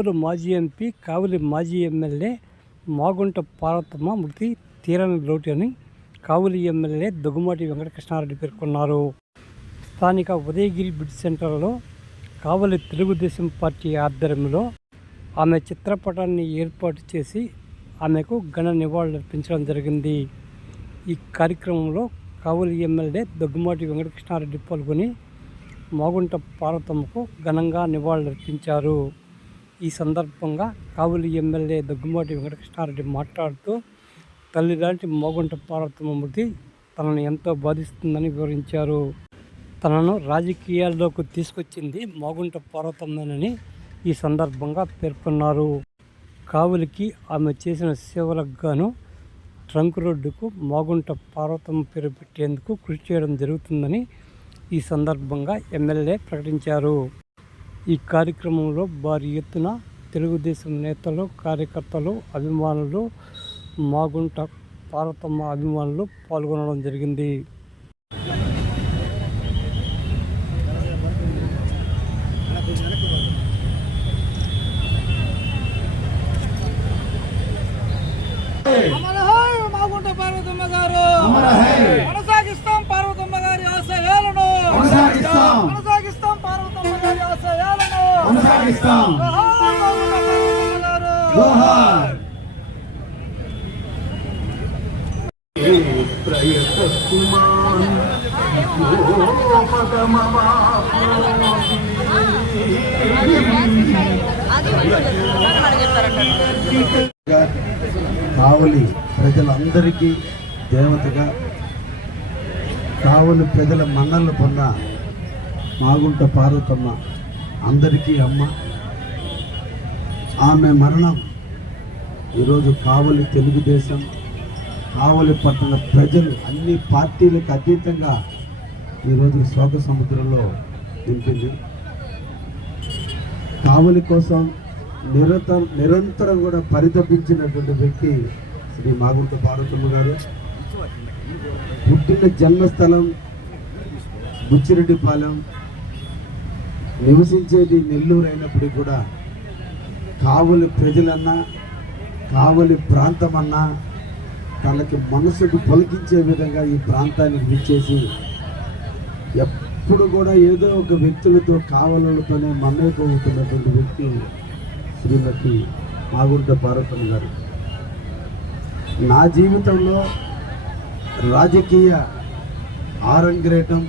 కావలి మాజీ ఎంపీ కావలి మాజీ ఎమ్మెల్యే మాగుంట పార్వతమ్మ మృతి తీరని లోటు అని కావలి ఎమ్మెల్యే దగ్గుమాటి వెంకటకృష్ణారెడ్డి పేర్కొన్నారు. స్థానిక ఉదయగిరి బిడ్ సెంటర్లో కావలి తెలుగుదేశం పార్టీ ఆధ్వర్యంలో ఆమె చిత్రపటాన్ని ఏర్పాటు చేసి ఆమెకు ఘన నివాళులర్పించడం జరిగింది. ఈ కార్యక్రమంలో కావలి ఎమ్మెల్యే దగ్గుమాటి వెంకటకృష్ణారెడ్డి పాల్గొని మాగుంట పార్వతమ్మకు ఘనంగా నివాళులర్పించారు ఈ సందర్భంగా కావలి ఎమ్మెల్యే దగ్గుమాటి వెంకటకృష్ణారెడ్డి మాట్లాడుతూ తల్లి లాంటి మాగుంట తనను ఎంతో బాధిస్తుందని వివరించారు. తనను రాజకీయాల్లోకి తీసుకొచ్చింది మోగుంట పార్వతమ్మనని ఈ సందర్భంగా పేర్కొన్నారు. కావులికి ఆమె చేసిన సేవలకు గాను ట్రంక్ రోడ్డుకు మాగుంట పార్వతమ్మ పేరు పెట్టేందుకు కృషి చేయడం జరుగుతుందని ఈ సందర్భంగా ఎమ్మెల్యే ప్రకటించారు. ఈ కార్యక్రమంలో భారీ ఎత్తున తెలుగుదేశం నేతలు కార్యకర్తలు అభిమానులు మాగుంట పార్వతమ్మ అభిమానులు పాల్గొనడం జరిగింది. మాగుంట పార్వతమ్మ గారు. కొనసాగిస్తాం పార్వతమ్మ గారి ఆశయాలను. కొనసాగిస్తాం కావలి ప్రజలందరికీ దేవతగా కావలి ప్రజల మన్నలు పొన్న మాగుంట పార్వతమ్మ అందరికీ అమ్మ. ఆమె మరణం ఈరోజు కావలి తెలుగుదేశం కావలి పట్టణ ప్రజలు అన్ని పార్టీలకు అతీతంగా ఈరోజు శోక సముద్రంలో నింపింది. కావలి కోసం నిరంతరం నిరంతరం కూడా పరితపించినటువంటి వ్యక్తి శ్రీ మాగుంట పార్వతమ్మ గారు. పుట్టిన జన్మస్థలం బుచ్చిరెడ్డిపాలెం నివసించేది నెల్లూరు అయినప్పటికీ కూడా కావలి ప్రజలన్నా కావలి ప్రాంతమన్నా తనకి మనసుకు పలికించే విధంగా ఈ ప్రాంతానికి విచ్చేసి ఎప్పుడు కూడా ఏదో ఒక వ్యక్తులతో కావలతోనే మమేకమవుతున్నటువంటి వ్యక్తి శ్రీమతి మాగుంట పార్వతమ్మ గారు. నా జీవితంలో రాజకీయ ఆరంగ్రేటం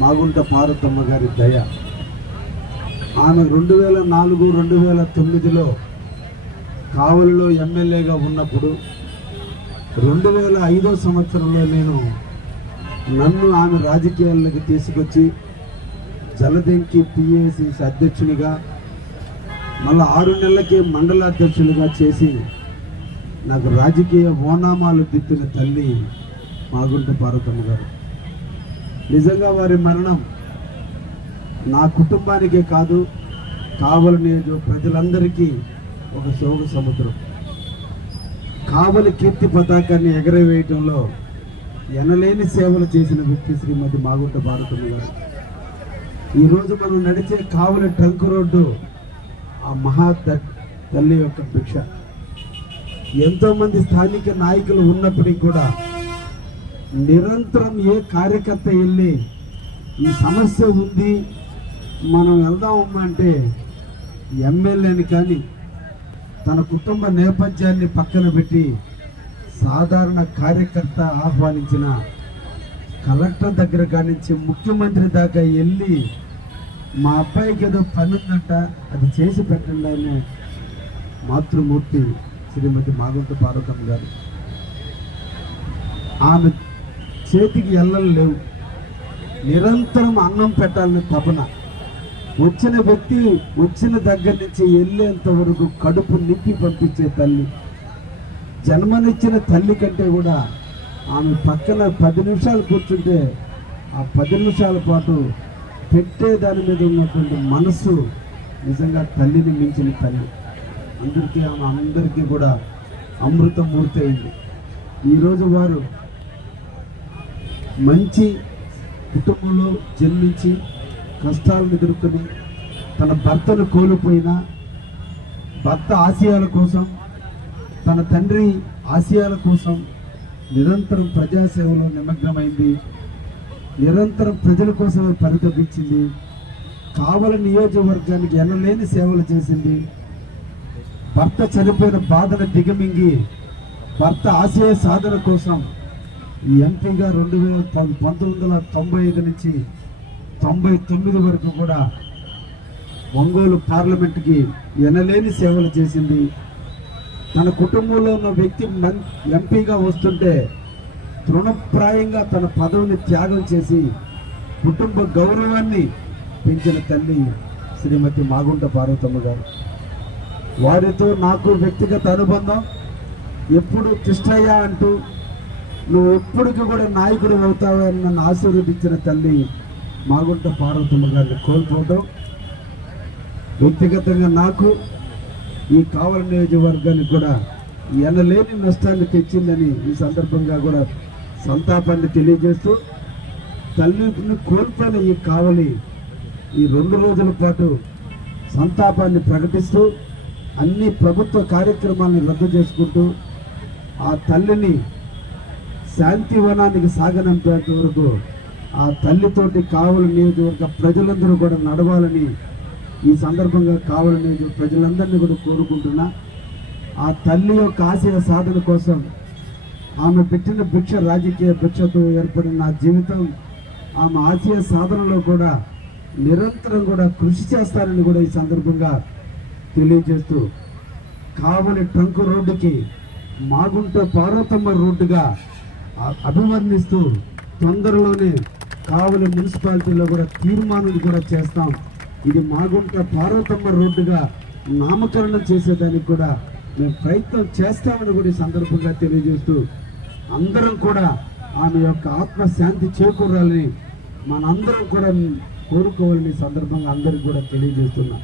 మాగుంట పార్వతమ్మ గారి దయ. ఆమె రెండు వేల నాలుగు రెండు వేల తొమ్మిదిలో కావలిలో ఎమ్మెల్యేగా ఉన్నప్పుడు రెండు వేల ఐదో సంవత్సరంలో నేను నన్ను ఆమె రాజకీయాల్లోకి తీసుకొచ్చి జలదెంకి పిఏసిసి అధ్యక్షునిగా మళ్ళీ ఆరు నెలలకే మండలాధ్యక్షులుగా చేసి నాకు రాజకీయ ఓనామాలు దిద్దిన తల్లి మాగుంట పార్వతమ్మ గారు. నిజంగా వారి మరణం నా కుటుంబానికే కాదు కావలి నియోజక ప్రజలందరికీ ఒక శోక సముద్రం. కావలి కీర్తి పతాకాన్ని ఎగరవేయటంలో ఎనలేని సేవలు చేసిన వ్యక్తి శ్రీమతి మాగుంట భారతమ్మ గారు. ఈరోజు మనం నడిచే కావలి ట్రంక్ రోడ్డు ఆ మహా త- తల్లి యొక్క భిక్ష. ఎంతోమంది స్థానిక నాయకులు ఉన్నప్పటికీ కూడా నిరంతరం ఏ కార్యకర్త వెళ్ళి ఈ సమస్య ఉంది మనం వెళ్దామమ్మా అంటే ఎమ్మెల్యేని కానీ తన కుటుంబ నేపథ్యాన్ని పక్కన పెట్టి సాధారణ కార్యకర్త ఆహ్వానించిన కలెక్టర్ దగ్గర కానించి ముఖ్యమంత్రి దాకా వెళ్ళి మా అబ్బాయికి ఏదో పని ఉందంట అది చేసి పెట్టండి అని మాతృమూర్తి శ్రీమతి మాగుంట పార్వతమ్మ గారు. ఆమె చేతికి ఎల్లలు లేవు. నిరంతరం అన్నం పెట్టాలని తపన. వచ్చిన వ్యక్తి వచ్చిన దగ్గర నుంచి వెళ్ళేంత వరకు కడుపు నింపి పంపించే తల్లి. జన్మనిచ్చిన తల్లి కంటే కూడా ఆమె పక్కన పది నిమిషాలు కూర్చుంటే ఆ పది నిమిషాల పాటు పెట్టే దాని మీద ఉన్నటువంటి మనస్సు నిజంగా తల్లిని మించిన తల్లి. అందరికీ ఆమె అందరికీ కూడా అమృతమూర్తి అయింది. ఈరోజు వారు మంచి కుటుంబంలో జన్మించి కష్టాలను ఎదుర్కొని తన భర్తను కోల్పోయిన భర్త ఆశయాల కోసం తన తండ్రి ఆశయాల కోసం నిరంతరం ప్రజాసేవలో నిమగ్నమైంది. నిరంతరం ప్రజల కోసమే పరితపించింది. కావల నియోజకవర్గానికి ఎనలేని సేవలు చేసింది. భర్త చనిపోయిన బాధను దిగమింగి భర్త ఆశయ సాధన కోసం ఈ ఎంపీగా రెండు వేల పంతొమ్మిది వందల తొంభై ఐదు నుంచి తొంభై తొమ్మిది వరకు కూడా ఒంగోలు పార్లమెంట్కి ఎనలేని సేవలు చేసింది. తన కుటుంబంలో ఉన్న వ్యక్తి ఎంపీగా వస్తుంటే తృణప్రాయంగా తన పదవిని త్యాగం చేసి కుటుంబ గౌరవాన్ని పెంచిన తల్లి శ్రీమతి మాగుంట పార్వతమ్మ గారు. వారితో నాకు వ్యక్తిగత అనుబంధం ఎప్పుడు కృష్ణయ్య అంటూ నువ్వు ఎప్పటికీ కూడా నాయకుడు అవుతావని నన్ను ఆశీర్వదించిన తల్లి మాగుంట పార్వతమ్మ గారిని కోల్పోవడం వ్యక్తిగతంగా నాకు ఈ కావలి నియోజకవర్గానికి కూడా ఎనలేని నష్టాన్ని తెచ్చిందని ఈ సందర్భంగా కూడా సంతాపాన్ని తెలియజేస్తూ తల్లిని కోల్పోయిన ఈ కావలి ఈ రెండు రోజుల పాటు సంతాపాన్ని ప్రకటిస్తూ అన్ని ప్రభుత్వ కార్యక్రమాలను రద్దు చేసుకుంటూ ఆ తల్లిని శాంతివనానికి సాగనంపేంత వరకు ఆ తల్లితోటి కావలి నియోజకవర్గ ప్రజలందరూ కూడా నడవాలని ఈ సందర్భంగా కావలి నియోజక ప్రజలందరినీ కూడా కోరుకుంటున్నా. ఆ తల్లి యొక్క ఆశయ సాధన కోసం ఆమె పెట్టిన భిక్ష రాజకీయ భిక్షతో ఏర్పడిన నా జీవితం ఆమె ఆశయ సాధనలో కూడా నిరంతరం కూడా కృషి చేస్తానని కూడా ఈ సందర్భంగా తెలియజేస్తూ కావలి ట్రంక్ రోడ్డుకి మాగుంట పార్వతమ్మ రోడ్డుగా అభివర్ణిస్తూ తొందరలోనే కావలి మున్సిపాలిటీలో కూడా తీర్మానం కూడా చేస్తాం. ఇది మాగుంట పార్వతమ్మ రోడ్డుగా నామకరణం చేసేదానికి కూడా మేము ప్రయత్నం చేస్తామని కూడా ఈ సందర్భంగా తెలియజేస్తూ అందరం కూడా ఆమె యొక్క ఆత్మశాంతి చేకూరాలని మనందరం కూడా కోరుకోవాలని సందర్భంగా అందరికి కూడా తెలియజేస్తున్నాం.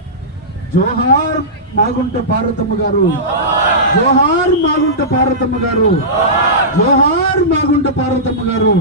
జోహార్ మాగుంట పార్వతమ్మ గారు. జోహార్ మాగుంట పార్వతమ్మ గారు. జోహార్ మాగుంట పార్వతమ్మ గారు.